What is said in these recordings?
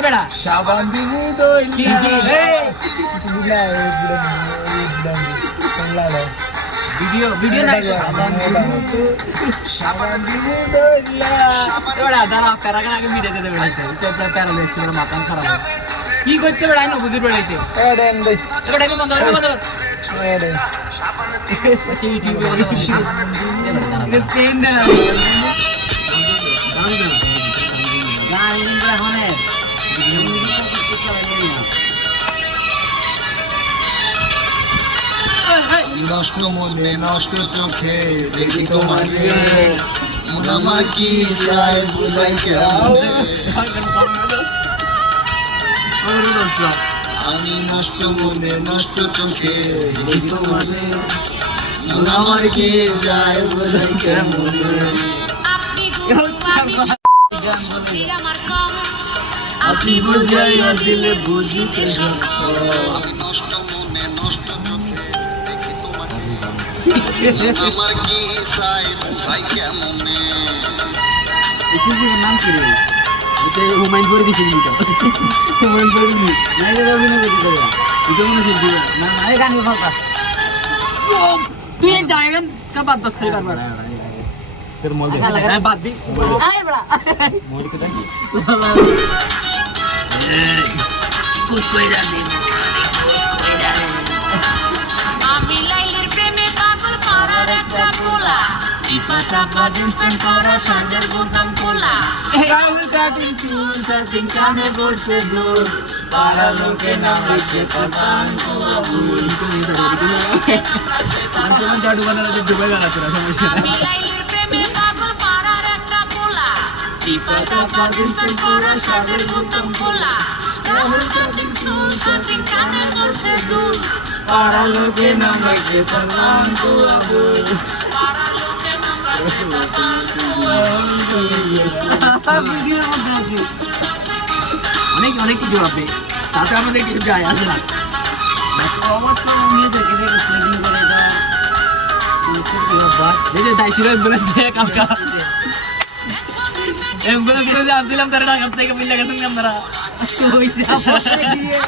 বেড়া সাবান দিবি দইলা ভিডিও নাই সাবান দিবি দইলা বেড়া দাঁড়া প্যারাগান আগে মিটে যেতে বেড়াইছে প্যারালাইজ ছিল মাথা খারাপ কি করতে বেড়াই না বুঝি বেড়াইছে এডেন দই এটা কি বন্ধ কর এডেন ট্রেন না গান ইন্দ্রা হনে নষ্ট মনে নষ্ট চোখে দেখি তোমাকে মন আমার কি চাই বুঝাই কেমনে আমি নষ্ট মনে নষ্ট চোখে দেখি তোমাকে মন আমার কি চাই বুঝাই কেমনে আপনি বুঝাইয়া দিলে বুঝিতে আমি নষ্ট মনে নষ্ট চোখে দেখি তোমাকে মন আমার কি চাই বুঝাই কেমনে বেশি জীবন নাম কি রে এটা হুমায়ুন করে দিছি কিন্তু হুমায়ুন করে দিছি নাই রে অভিনয় করতে করে এটা মনে শিল্পী না না এই গান গাও তুই এই জায়গা কা বাদ দস খালি বারবার তোর মল দে না বাদ দি আই বড়া মোর কে দেখি এই কুত কইরা দে আমি লাইলের প্রেমে পাগল পাড়ার একটা পোলা চিপা চাপা জিন্স প্যান্ট পরা শার্টের বোতাম খোলা রাহুল কাটিং চুল সার্ফিং কানে বলছে দূর পাড়া লোকে নাম হইছে পাঠান কোয়া ভুল আমি জাদু বানাতে দুবাই গেল তোরা সমস্যা আমি লাইলের প্রেমে পাগল পাড়ার একটা পোলা চিপা চাপা জিন্স প্যান্ট পরা শার্টের বোতাম খোলা রাহুল কাটিং চুল সার্ফিং কানে বলছে দূর পাড়া লোকে নাম হইছে পাঠান কোয়া ভুল পাড়া লোকে নাম হইছে পাঠান কোয়া ভিডিওর মধ্যে আছে অনেক অনেক কিছু হবে তাতে আমাদের কিছু যায় আসে না অবশ্য নিয়ে দেখে দেখে স্লেডিং করে দাও এই যে দাইশির অ্যাম্বুলেন্স দিয়ে কালকা অ্যাম্বুলেন্স করে আনছিলাম তারা ঢাকা থেকে মিলে গেছেন আমরা ওইসে অবস্থায় দিয়ে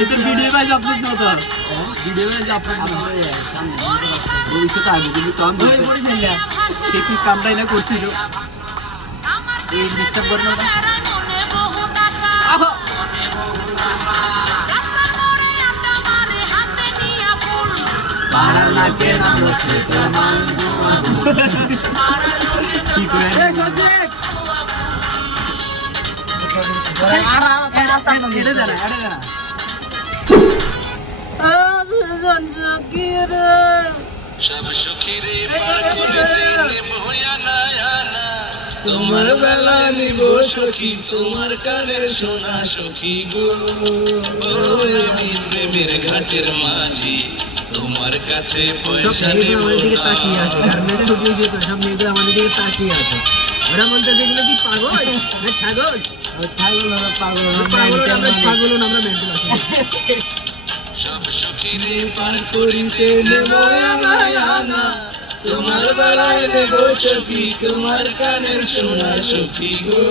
এটা ভিডিও বাজ আপলোড দাও তো ভিডিও বাজ আপলোড দাও ভবিষ্যতে আগে কিন্তু কাম ধরে পড়েছিল সে কি কামটাই না করছিল এই ডিস্টার্ব করলো না মনে বহুত আশা আহো রাস্তার মোড়ে আড্ডা মারে হাতে নিয়া ফুল পাড়া লাগে না হচ্ছে তোমার কি করে এটা জানা সব সখীরে পার করে দিলে বয়ানা আনা তোমার বেলা নিব সখী তোমার কানের সোনা সখী গো আমি প্রেমের ঘাটের মাঝি তোমার কাছে পয়সা নেব ওরা বলতে যেগুলো কি পাগল ছাগল ছাগল ছাগল আমরা মেন্টাল আছি সব সখীরে পার করিতে নেব আনা তোমার বেলায় নেব সখী তোমার কানের সোনা সখী গো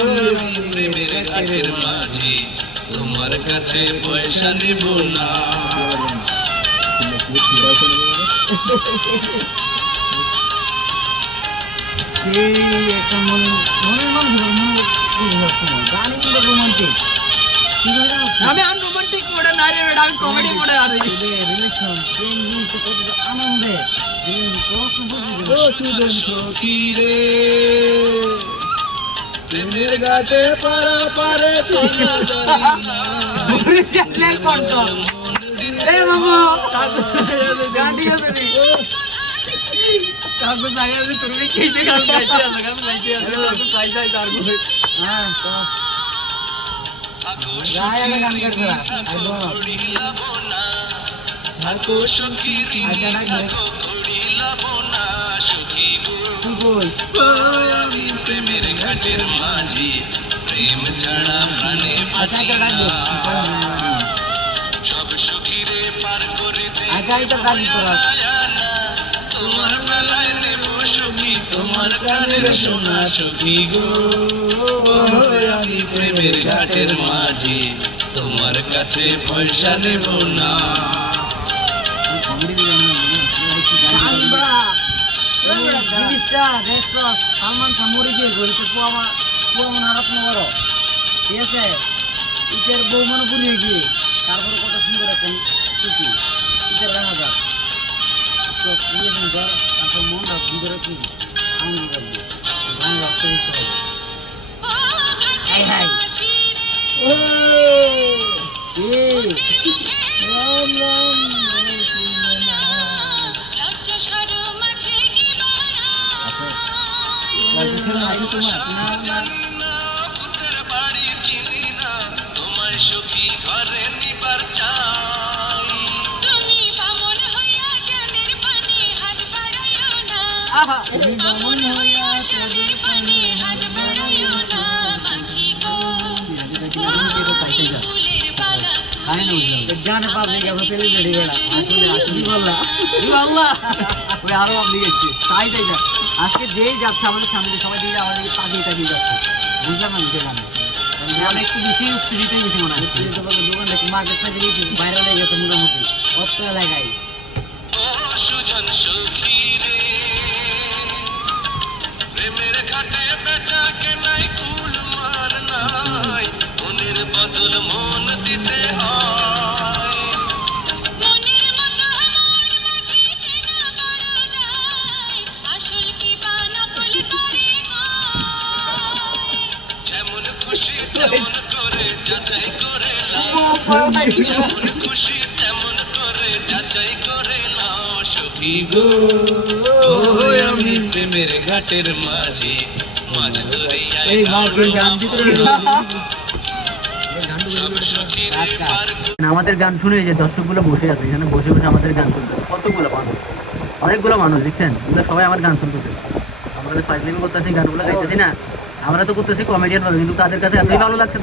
আমি প্রেমের ঘাটের মাঝি তোমার কাছে পয়সা নেব না সেই একটা মনের রোমান্টিক আমি আনরোমান্টিক মোডে না রে আমি কমেডি মোডে আছি রিলেশন প্রেম নিতে কত আনন্দে সখীরে প্রেমের ঘাটে পারা পারে কাকু সাগা তুমি কেটে কাল গাইতে আছে কাল গাইতে আছে কাকু সাই সাই তার গুলো হ্যাঁ তো গায় আগে গান কাট করা আইবো থাকো সখীরি থাকো করিলাম না সখী গো তুই বল আমি প্রেমের ঘাটের মাঝি প্রেম ছাড়া প্রাণে বাঁচি না সব সখীরে পার করিতে আগাই তো কাজ করা তোমার বেলায় নেব সখী তোমার কানের সোনা সখী গো প্রেমের ঘাটের মাঝি, তোমার কাছে পয়সা নেব না। জিনিসটা দেখছো সালমান শাহ মরে গিয়ে গরিতে পোয়া মন হারাত না বড়, ঠিক আছে? ইটের বউ মনে পুড়িয়ে গিয়ে তারপরে কত সুন্দর একটা স্মৃতি ইটের দেখা যাক তো পুড়িয়ে সুন্দর, তারপর মনটা সুন্দর একটু আনন্দ করবে, গান রাখতে দিতে হবে। হাই হাই ও রাম রাম জানি না, ভূতের বাড়ি চিনি না, তোমায় সুখী ঘরে নিবার চাই। তুমি বামন হইয়া জানের পানে হাত বাড়াইও না, আহা তুমি বামন হইয়া জানের পানে হাত বাড়াইও না, মাঝি গো ফুলের বালা খায় না বুঝলাম জানে পাবলিক আবার সেলিব্রিটি বেড়া আসলে আসলে বললা আল্লাহ ওই আরো আপনি গেছে তাই তাই যা আজকে যেই যাচ্ছে আমাদের সামনে সবাই দিয়ে আমাদের তাকিয়ে তাকিয়ে যাচ্ছে, বুঝলাম না নিজে জানে আমি একটু বেশি উত্তেজিত গেছি মনে হয় দোকান থেকে মার্কেট থেকে গেছি বাইরে হয়ে গেছে মোটামুটি অত এলাকায়। ও সুজন সুখী রে, প্রেমের ঘাটে বেচা কেনাই কুল মার নাই, মনের বদল মন দিতে হয়। মনের মতো আমার মাঝে চেনা বড় দায়, আসল কি বানাপল করে হয়। যেমন খুশি তেমন করে যাচাই করে নাও, যেমন খুশি তেমন করে যাচাই করে নাও সখী গো। ও আমি প্রেমের ঘাটের মাঝি, মাঝ দরিয়ায় এই গান গান দিতে সব সখীর পার আমাদের গান শুনে যে দর্শকগুলো বসে আছে এখানে বসে বসে আমাদের গান শুনতেছে, কতগুলো মানুষ, অনেকগুলো মানুষ দেখছেন, এগুলো সবাই আমার গান শুনতেছে। আমরা ফাইজলামি করতেছি গানগুলো গাইতেছি না, আমরা তো করতেছি কমেডিয়ান ভাবে, কিন্তু তাদের কাছে এতই ভালো লাগছে।